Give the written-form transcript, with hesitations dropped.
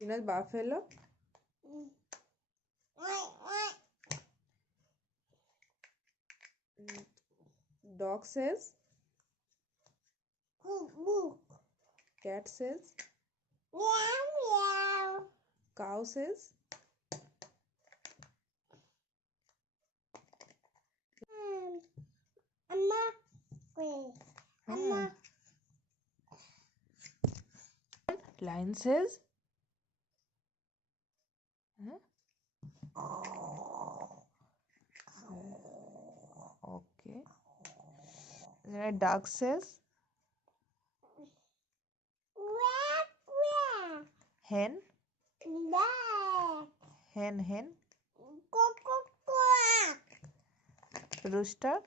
Junaid, buffalo. Dog says. Cat says. Cow says. Lion says. Okay. Then a duck says. Hen. Hen. Rooster.